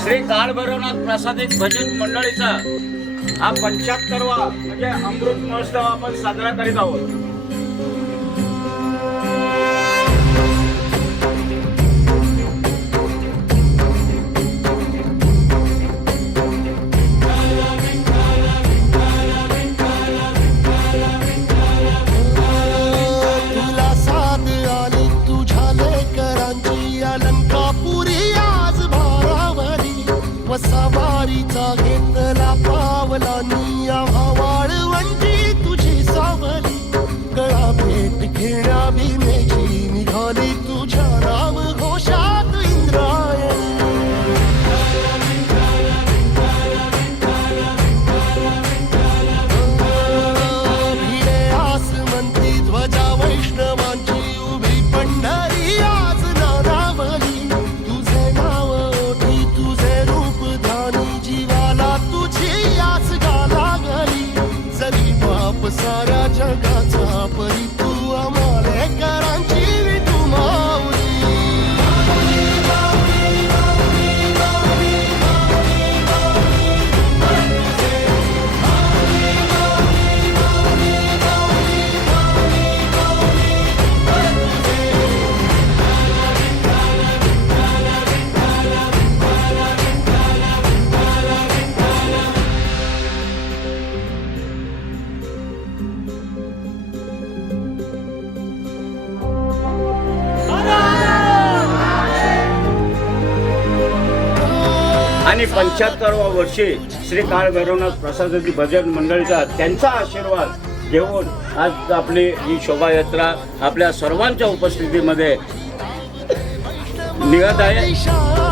श्री काळभैरवनाथ प्रसादिक भजन मंडळीचा हा पंच्याहत्तरवा म्हणजे अमृत महोत्सव आपण साजरा करीत आहोत. वसावारीचा घेतला पावला निया वाळवंटी तुझी सावली. गळा भेट घेण्या भीमेची आणि पंच्याहत्तरवा वर्षी श्री काळ भैरवनाथ प्रसादाची भजन मंडळीचा त्यांचा आशीर्वाद घेऊन आज आपली ही शोभायात्रा आपल्या सर्वांच्या उपस्थितीमध्ये निघत आहे.